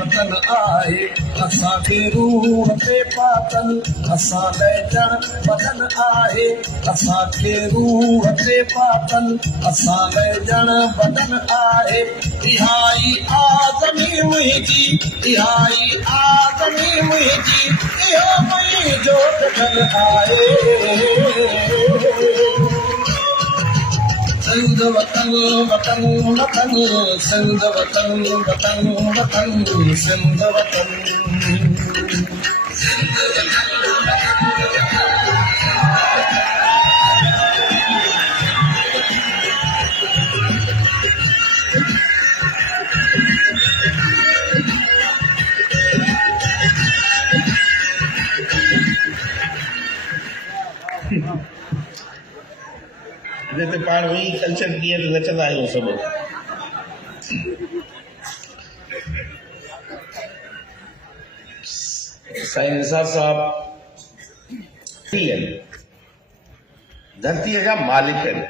वतन आहे असांखे रूह ते पातल असां लाइ ॼण बदन आहे असांखे रूह ते पातल असां लाइ ॼण बदन आहे इहा ई आज़मी मुंहिंजी इहा ई आज़मी मुंहिंजी इहो मुंहिंजो बदन आहे सिंध वतन वतन वतन सिंध वतन वतन वतन सिंध वतन जैसे पाण वही कल्चर किए तो नचंदा आहियूं सभु साईं निसार साहब धरतीअ जा मालिक आहिनि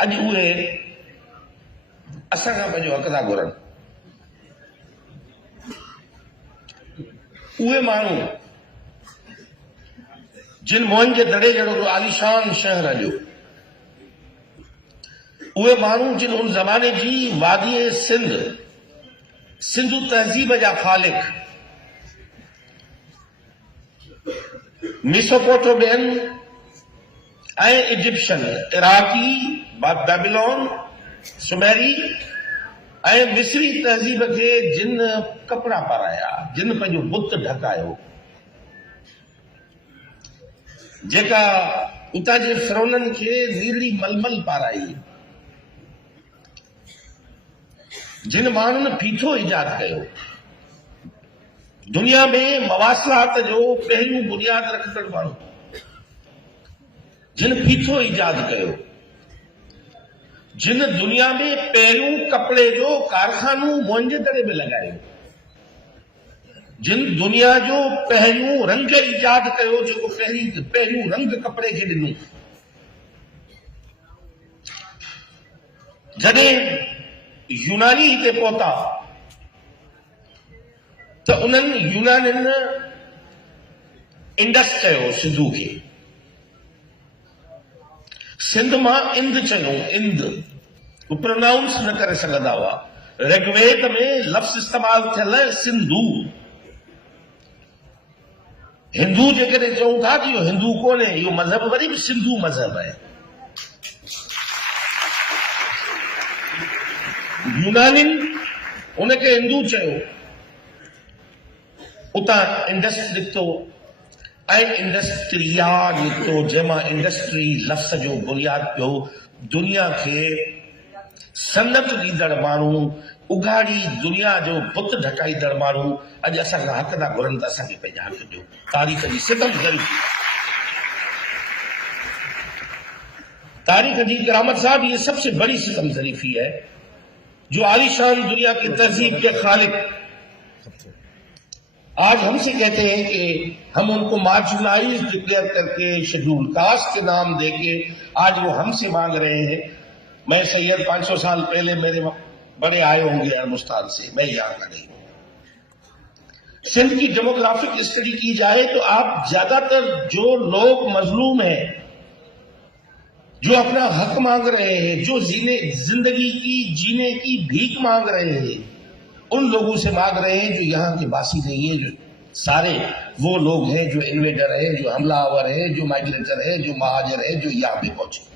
अॼु उहे असां खां पंहिंजो हक़ था घुरनि उहे माण्हू जिन मोहन जे दड़े जहिड़ो आलीशान शहर हलियो उहे माण्हू जिन उन ज़माने जी वादी सिंध सिंधु तहज़ीब जा ख़ालिक मेसोपोटामियन ऐं इजिप्शियन इराकी बेबीलोन सुमेरी ऐं मिस्री तहज़ीब खे जिन कपिड़ा पाराया जिन पंहिंजो बुत ढकायो जेका उतां जे फिरौननि खे नीली मलमल पाराई जिन माण्हुनि फीथो ईजाद कयो दुनिया में मवासलात जो पहिरियों बुनियाद रखंदड़ माण्हू जिन फीथो ईजाद कयो जिन दुनिया में पहिरियों कपिड़े जो कारखानो मुंहिंजे दड़े में लॻायो जिन दुनिया जो पहिरियों रंग ईजाद कयो जेको पहिरियों रंग कपिड़े खे ॾिनो जॾहिं यूनानी हिते पहुता त उन्हनि यूनानियुनि इंडस चयो सिंधु खे सिंध मां इंद चयो इंद प्रोनाउंस न करे सघंदा हुआ ऋग्वेद में लफ़्ज़ इस्तेमालु थियल सिंधु हिंदू जेकॾहिं चऊं था कि इहो हिंदू कोन्हे इहो मज़हब वरी बि सिंधू मज़हब आहे यूनानियुनि उनखे हिंदू चयो उतां इंडस निकितो ऐं इंडस्ट्रिया निकितो जंहिंमां इंडस्ट्री लफ़्ज़ जो बुनियाद पियो दुनिया खे सनत ॾींदड़ माण्हू उघाड़ी दुनिया जो बुत ढकाईंदड़ माण्हू अॼु असांखां हक़ था घुरनि त असांखे पंहिंजा हक़ ॾियो तारीख़ जी सितम ज़रीफ़ी तारीख़ जी करामत साहब ये सबसे बड़ी सितम ज़रीफ़ी है जो आलीशान दुनिया की तहजीब के खालिक आज हमसे कहते हैं कि हम उनको मार्जिनलाइज डिक्लेयर करके शेड्यूल कास्ट के नाम देके आज वो हमसे मांग रहे हैं। मैं सैयद 500 साल पहले मेरे बड़े आए होंगे अरमुस्तान से, मैं याद नहीं। सिंध की डेमोग्राफिक स्टडी की जाए तो आप ज्यादातर जो लोग मजलूम हैं, जो अपना हक मांग रहे हैं, जो जिंदगी की जीने की भीख मांग रहे हैं, उन लोगों से मांग रहे हैं जो यहाँ के वासी नहीं है, जो सारे वो लोग हैं जो इन्वेडर है, जो हमलावर है, जो माइग्रेटर है, जो महाजर है, जो यहाँ पे पहुंचे।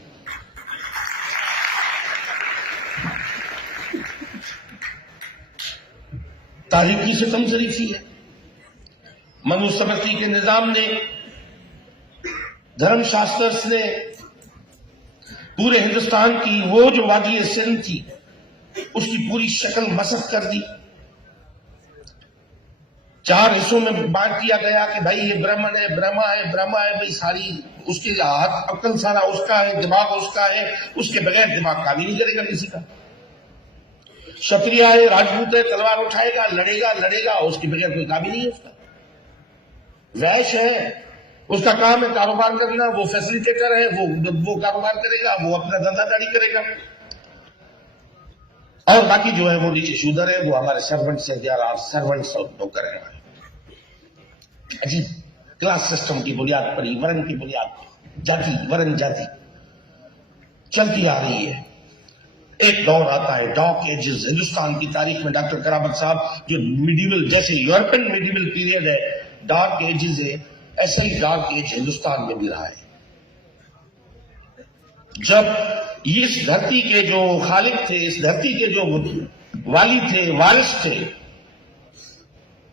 तारीखी से कम शरीफी है। मनुस्मृति के निजाम ने, धर्मशास्त्र ने पूरे हिंदुस्तान की वो जो वादी सिंध थी उसकी पूरी शक्ल मसख कर दी। 4 हिस्सों में बांट दिया गया कि भाई ये ब्राह्मण है, ब्रह्मा है, ब्रह्मा है, भाई सारी उसके हाथ अक्ल सारा उसका है, दिमाग उसका है, उसके बगैर दिमाग काम ही नहीं करेगा किसी का। क्षत्रिय है, राजपूत है, तलवार उठाएगा, लड़ेगा, उसके बगैर कोई काम ही नहीं है उसका। वैश्य है, उसका काम है कारोबार करना, वो फैसिलिटेटर है, वो कारोबार करेगा, वो अपना धंधादारी करेगा। और बाकी जो है वो नीचे शूदर है, वो हमारे सर्वेंट्स है, सर्वेंट्स और नौकर है। अजीब क्लास सिस्टम की बुनियाद पर ही, वर्ण की बुनियाद पर जाति, वर्ण जाति चलती आ रही है। एक दौर आता है डार्क एजेस हिंदुस्तान की तारीख में, डॉक्टर करामत साहब, जो मिडिवल जैसे यूरोपियन मिडिवल पीरियड है, डार्क एजेस है, ऐसा ही डार्क एज हिंदुस्तान में भी रहा है। जब इस धरती के जो खालिक थे, इस धरती के जो वाली थे, वारिस थे,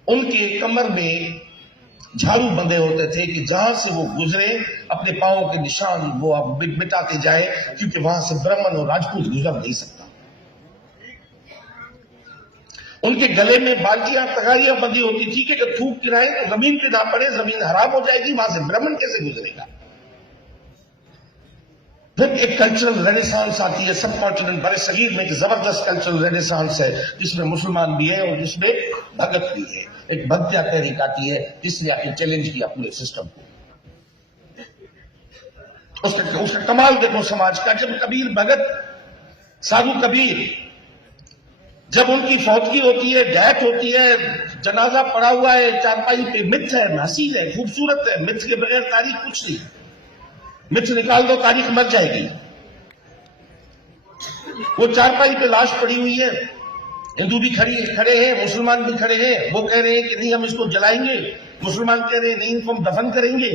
उनके कमर में झाड़ू बंधे होते थे कि जहां से वो गुजरे अपने पांवों के निशान वो अब मिटाते जाए, क्योंकि वहां से ब्राह्मण और राजपूत गुजर नहीं सकता। उनके गले में बाल्टियां तगारियां बंधी होती थी कि जब थूक गिराए तो जमीन पे ना पड़े, जमीन हराम हो जाएगी, वहां से ब्राह्मण कैसे गुजरेगा। फिर एक कल्चरल रेनेसांस आती है सब कॉन्टिनेंट बड़े सगीर में, एक जबरदस्त कल्चरल रेनेसांस है जिसमें मुसलमान भी है और जिसमें भगत भी है। एक भक्त्या तहरीक आती है जिसने आके चैलेंज किया पूरे सिस्टम को। उसका कमाल देखो समाज का। जब कबीर भगत, साधु कबीर, जब उनकी फौतगी होती है, डेथ होती है, जनाजा पड़ा हुआ है चारपाई पे, मिथ है, हसीन है, खूबसूरत है, मिथ के बगैर तारीख कुछ नहीं। मिथ निकाल दो तारीख मर जाएगी। वो चारपाई पे लाश पड़ी हुई है, हिंदू भी खड़े हैं, मुसलमान भी खड़े हैं। वो कह रहे हैं कि नहीं हम इसको जलाएंगे, मुसलमान कह रहे हैं नहीं इनको हम दफन करेंगे।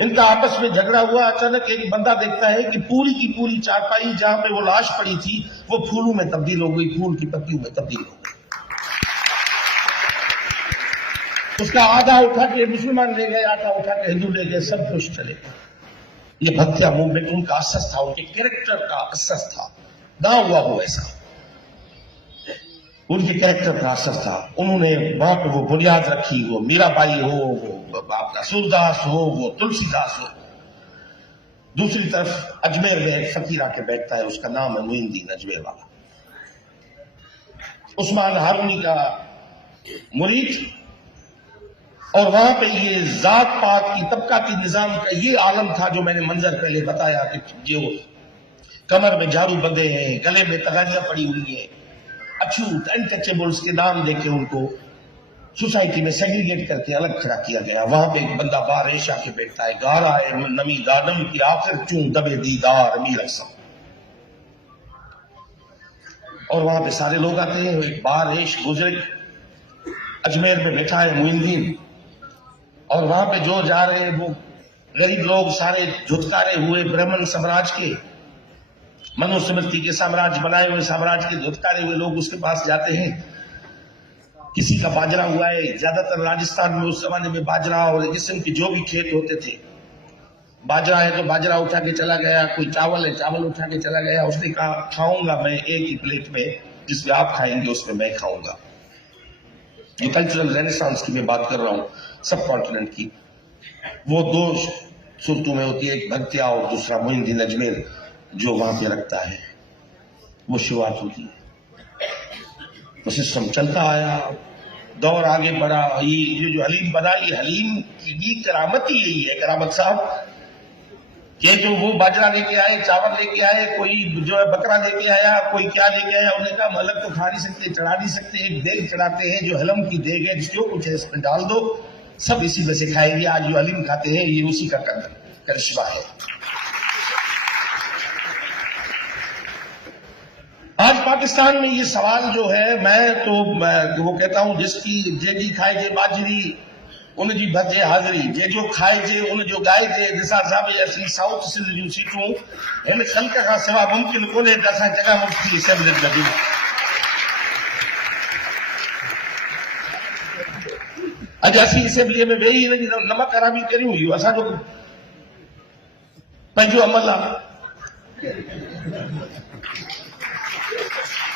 इनका आपस में झगड़ा हुआ। अचानक एक बंदा देखता है कि पूरी की पूरी चारपाई जहां पे वो लाश पड़ी थी वो फूलों में तब्दील हो गई, फूल की पत्तियों में तब्दील हो गई। उसका आधा उठा के मुसलमान ले गए, आधा उठा के हिंदू ले गए, सब खुश चले। ये भक्त्या मूवमेंट उनका असर था, उनके कैरेक्टर का असर था। ना हुआ हो ऐसा, उनके कैरेक्टर का असर था। उन्होंने वहां पर वो बुनियाद रखी, वो मीराबाई हो, वो आपका सूरदास हो, वो तुलसीदास हो। दूसरी तरफ अजमेर में एक फकीर आके बैठता है, उसका नाम है मोइनुद्दीन अजमेर वाला, उस्मान हारूनी का मुरीद। और वहां पे ये जात पात की, तबकाती निजाम का ये आलम था जो मैंने मंजर पहले बताया कि जो कमर में झाड़ू बंधे हैं, गले में तगारियां पड़ी हुई है, अछूत अनटचेबल्स के नाम देके उनको सोसाइटी में सेग्रीगेट करके अलग खड़ा किया गया। वहां पे एक बंदा बारिश आके बैठता है, गारा है नमी दानम की आखिर चूं दबे दीदार मीर अक्सम। और वहां पे सारे लोग आते हैं। एक बारिश बुजुर्ग अजमेर में बैठा है मोइनुद्दीन, और वहां पे जो जा रहे हैं वो गरीब लोग, सारे धुतकारे हुए ब्राह्मण साम्राज्य के, मनुस्मृति के साम्राज्य बनाए हुए साम्राज्य के धुतकारे हुए लोग उसके पास जाते हैं। किसी का बाजरा हुआ है, ज्यादातर राजस्थान में उस जमाने में बाजरा और किस्म के जो भी खेत होते थे, बाजरा है तो बाजरा उठा के चला गया, कोई चावल है चावल उठा के चला गया। उसने कहा खाऊंगा मैं एक ही प्लेट में, जिसमें आप खाएंगे उसमें मैं खाऊंगा। ये कल्चरल रेनेसांस की मैं बात कर रहा हूं, सब कॉन्टिनेंट की। वो दो सूरतों में होती है, एक भक्त्या और दूसरा मोइनुद्दीन अजमेर जो वहां पे रखता है, वो शुरुआत होती है। तो सिस्टम चलता आया, दौर आगे बढ़ा। ये जो हलीम बना, ये हलीम की करामत ही यही है करामत साहब, कि जो वो बाजरा लेके आए, चावल लेके आए, कोई जो है बकरा लेके आया, कोई क्या लेके आया, उन्हें कहा हम अलग तो खा नहीं सकते, चढ़ा नहीं सकते, एक देग चढ़ाते हैं जो हलम की देग है, जो कुछ है इसमें डाल दो, सब इसी में से खाएंगे। आज जो हलीम खाते हैं ये उसी का करिश्मा है। आज पाकिस्तान में ये सवाल जो है, मैं तो वो कहता हूं जिसकी जेगी खाए जे बाजरी उनजी भजे हाज़िरी, जे जो खाए जे उन जो गाए जे। दिसा साहब असीं साउथ सिंध जूं सीटूं हिन ख़ल्क़ खां सवाइ मुमकिन कोन्हे त असां चङा मुफ़्ती असेंबली कढूं। अॼु असीं असेंबलीअ में वेही हिन जी नमक हरामी करियूं, इहो असांजो पंहिंजो अमल आहे।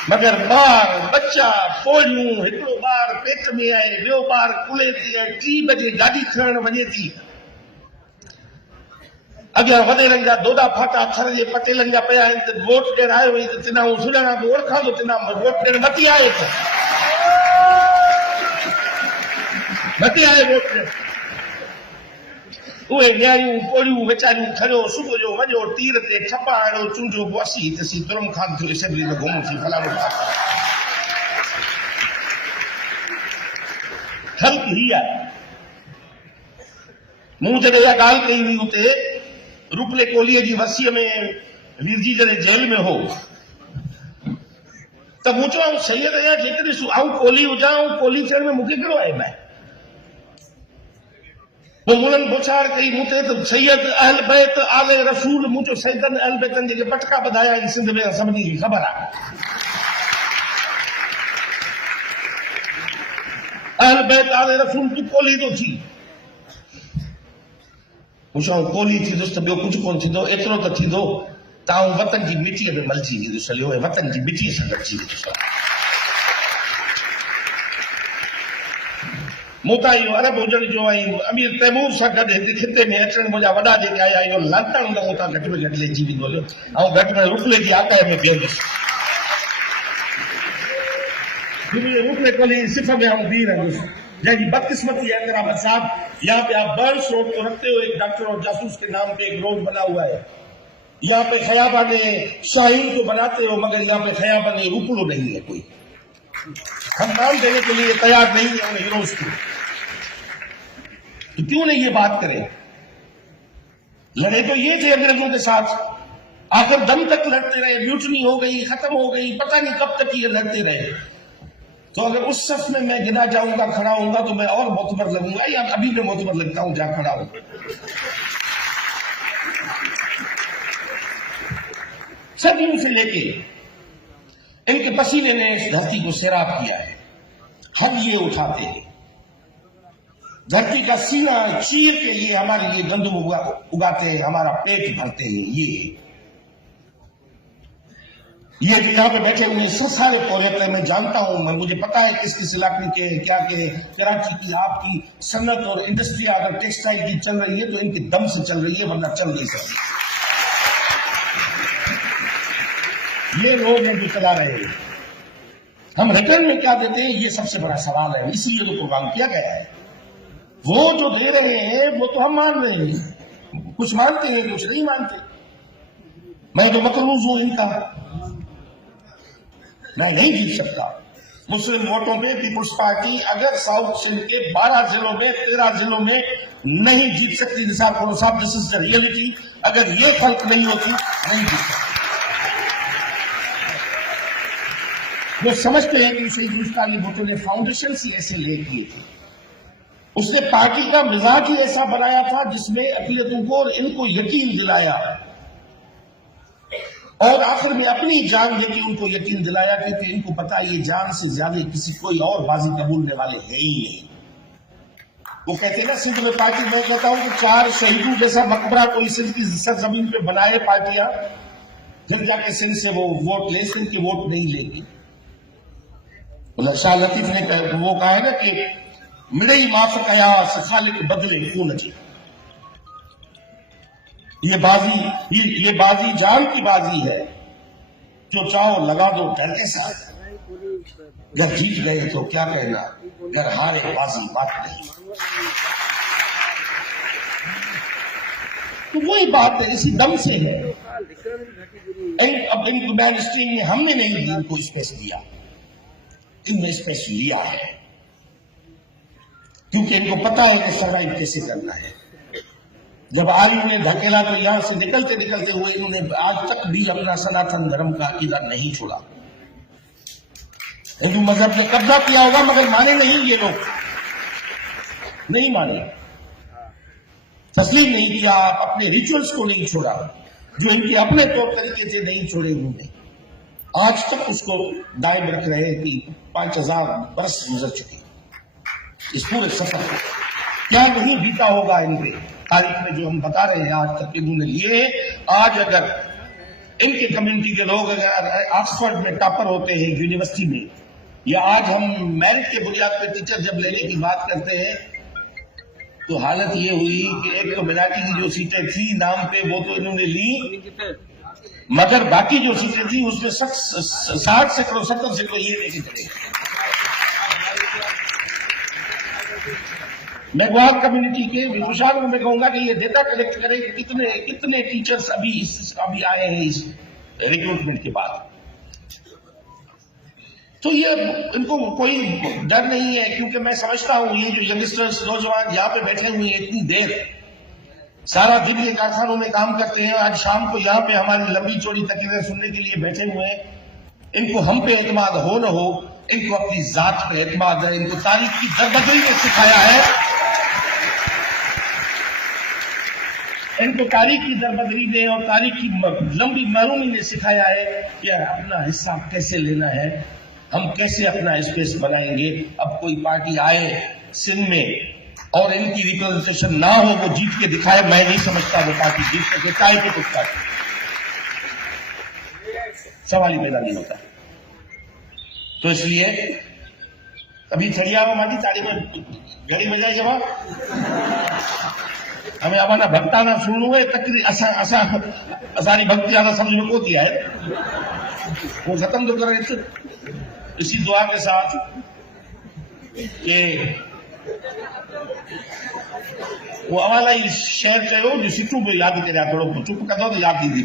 मगर ॿार बच्चा पोलियूं, हिकिड़ो ॿार पेट में आहे, ॿियो ॿार कुले थी आहे, 3 बजे गाॾी खणण वञे थी, अॻियां वॾेरनि जा दोॾा फाटा थर जे पटेलनि जा पिया आहिनि त वोट ॾियण आयो वई त तिना हू सुञाणा बि ओळखां थो, तिना वोट ॾियण मटी आहे त मटी आहे वोट ॾियण। उहे न्याणियूं पोलियूं वीचारियूं खणो, सुबुह जो वञो तीर ते ठपा हणो, चूंडो पोइ असीं तुरम खान थियो असेंबली में घुमूं थी फलाणो। हल्क ही आहे। मूं जॾहिं इहा ॻाल्हि कई हुई उते रूपले कोहलीअ जी वसीअ में, वीरजी जॾहिं जेल में हो, त मूं चयो सैयद आहियां, जेकॾहिं आऊं कोहली हुजां, कोहली थियण में मूंखे कहिड़ो आहे? पोइ मुननि पुछाड़ कई मूं ते त सैयद अहल बैत आले रसूल, मूं चयो सैयदनि अहल बैतनि जेके पटका ॿधाया आहिनि सिंध में सभिनी खे ख़बर आहे। अहल बैत आले रसूल तूं कोहली थो थी। पुछां कोहली थींदुसि त ॿियो कुझु कोन थींदो, एतिरो त थींदो तां वतन जी मिटीअ में मलजी वेंदुसि, हलियो ऐं वतन जी मिटीअ सां गॾिजी वेंदुसि। मूं त इहो अरब हुजण जो ऐं अमीर तैमूर सां गॾु हिते खिते में अचण मुंहिंजा वॾा जेके आया इहो लालताण हूंदा, मूं तां घटि में घटि लेजी वेंदो हुयो ऐं घटि में रुपले जी आकाए में बीहंदुसि। रुपले कोहली सिफ़ में आऊं बीह रहंदुसि, जंहिंजी बदकिस्मती है अगर अहमद साहब यहाँ पे आप बर्ड्स रोड को रखते हो, एक डॉक्टर और जासूस के नाम पे एक रोड बना हुआ है। यहाँ पे खयाबान शाहीन को बनाते हो, मगर यहाँ पे खयाबान रूपलो नहीं है। कोई हम नाम देने के लिए तैयार नहीं है उन हीरोज को। तो क्यों नहीं ये बात करें? लड़े तो ये थे अंग्रेजों के साथ, आखिर दम तक लड़ते रहे, म्यूटनी हो गई, खत्म हो गई, पता नहीं कब तक ये लड़ते रहे। तो अगर उस सफ में मैं गिना जाऊंगा, खड़ा होऊंगा, तो मैं और मोतबर लगूंगा, या अभी मैं मोतबर लगता हूं जहां खड़ा हूं। सदियों से लेके इनके पसीने ने इस धरती को सैराब किया है। हम ये उठाते हैं, धरती का सीना चीर के ये हमारे लिए गंदम उगाते हैं, हमारा पेट भरते हैं। ये जो यहाँ पे बैठे हुए सारे पौधे मैं जानता हूं, मैं मुझे पता है किस किस इलाके के क्या के। कराची की आपकी सन्नत और इंडस्ट्री अगर टेक्सटाइल की चल रही है तो इनके दम से चल रही है, वरना चल नहीं सकती। ये लोग हैं जो चला रहे हैं, हम रिटर्न में क्या देते हैं, ये सबसे बड़ा सवाल है। इसलिए तो प्रोग्राम किया गया है। वो जो दे रहे हैं वो तो हम मान रहे हैं, कुछ मानते हैं कुछ नहीं मानते। मैं तो मकरूज हूं इनका, मैं नहीं जीत सकता। मुस्लिम वोटों पे पीपुल्स पार्टी अगर साउथ सिंध के 12 जिलों में 13 जिलों में नहीं जीत सकती, निसार खोलो साहब, दिस इज द रियलिटी। अगर ये फर्क नहीं होती, नहीं जीत सकती। वो समझते हैं कि शहीद मुश्ताक अली भुट्टो ने फाउंडेशन से ऐसे ले किए थे, उसने पार्टी का मिजाज ही ऐसा बनाया था जिसमें अक़लियतों को और इनको यकीन दिलाया, और आखिर में अपनी जान देके उनको यकीन दिलाया, क्योंकि इनको पता ये जान से ज्यादा किसी कोई और बाजी कबूलने वाले हैं ही नहीं। वो कहते हैं ना सिंध में पार्टी, मैं कहता हूं कि 4 शहीदों जैसा मकबरा कोई सिंध की सरजमीन पे बनाए पार्टियां, फिर जाके सिंध से वो वोट ले, सिंध के वोट नहीं लेगी। शाह लतीफ ने वो कहा है ना कि मिड़ई माफ कया खालिक बदले खून अचे। ये बाजी जान की बाजी है, जो चाहो लगा दो डर के साथ। अगर जीत गए तो क्या कहना, अगर हारे बाजी बात नहीं। तो वही बात है, इसी दम से है। अब इनको मैन स्ट्रीम में हमने नहीं इनको स्पेस दिया, इनने स्पेस लिया है, क्योंकि इनको पता है कि सर्वाइव कैसे करना है। जब आलिम ने धकेला तो यहां से निकलते निकलते हुए इन्होंने आज तक भी अपना सनातन धर्म का अकीदा नहीं छोड़ा। हिंदू मजहब ने कब्जा किया होगा, मगर माने नहीं, ये लोग नहीं माने, तस्लीम नहीं किया, अपने रिचुअल्स को नहीं छोड़ा, जो इनके अपने तौर तरीके थे नहीं छोड़े उन्होंने। आज तक उसको दायम रख रहे हैं कि 5000 बरस गुजर चुके, इस पूरे सफर क्या नहीं बीता होगा इनके तारीख में, जो हम बता रहे हैं आज तक इन्होंने लिए। आज अगर इनके कम्युनिटी के लोग अगर ऑक्सफोर्ड में टॉपर होते हैं यूनिवर्सिटी में, या आज हम मेरिट के बुनियाद पर टीचर जब लेने की बात करते हैं, तो हालत ये हुई कि एक तो मिनाटी की जो सीटें थी नाम पे वो तो इन्होंने ली, मगर बाकी जो सीटें थी उसमें 60 सैकड़ों 70 सैकड़ों ये लेके चले। मैं ग्वाल कम्युनिटी के विशाल में कहूंगा कि ये डेटा कलेक्ट करें कि कितने टीचर्स अभी आए हैं इस रिक्रूटमेंट के बाद। तो ये इनको कोई डर नहीं है, क्योंकि मैं समझता हूं ये जो यंगस्टर्स नौजवान यहाँ पे बैठे हुए हैं इतनी देर, सारा दिन ये कारखानों में काम करते हैं, आज शाम को यहाँ पे हमारी लंबी चौड़ी तकरीरें सुनने के लिए बैठे हुए हैं। इनको हम पे एतमाद हो न हो, इनको अपनी जात पे एतमाद है। इनको तारीख की दरबदरी ने सिखाया है, इनको तारीख की दरबदरी ने और तारीख की लंबी महरूमी ने सिखाया है कि अपना हिस्सा कैसे लेना है, हम कैसे अपना स्पेस बनाएंगे। अब कोई पार्टी आए सिंध में और इनकी रिप्रेजेंटेशन ना हो, वो जीत के दिखाए, मैं नहीं समझता वो पार्टी जीत सके, चाहे तो कुछ पार्टी, सवाल ही पैदा नहीं होता। तो इसलिए अभी थड़िया माटी ताड़ी में घड़ी बजाई जमा हमें अमाना भक्ताना सुनू है तकरी असारी भक्ति आना समझ में कोती है, वो खत्म तो करे इसी दुआ के साथ कि वो अवाला ही शेर चयो जो सिटू में याद करे, थोड़ो चुप कंदो तो याद ईंदी।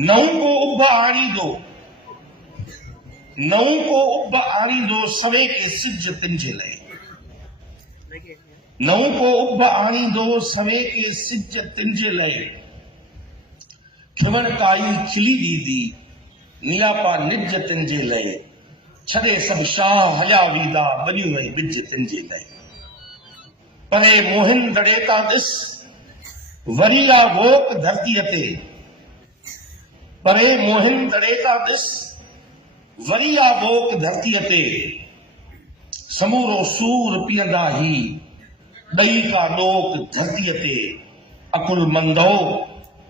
नऊ को उब आणी दो, नऊ को उब आणी दो सवे के सिज तिंजे लए, नऊ को उब आणी दो सवे के सिज तिंजे लए, खिवण काई खिली दीदी नीलापा निज तिंजे लए, छॾे सभु शाह हया वीदा बनी वई बिज तिंजे लए, परे मोहिन दड़ेता ॾिस वरीला वोक धरतीअ ते, परे मोहिन दड़ेता ॾिस वरीला वोक धरतीअ ते, समूरो सूर पीअंदा ही ॾही का ॾोक धरतीअ ते, अकुल मंदो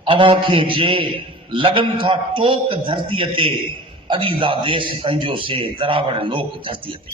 अवां खे जे लगन था टोक धरतीअ ते, अॾींदा देश पंहिंजो से दरावड़ लोक धरतीअ ते।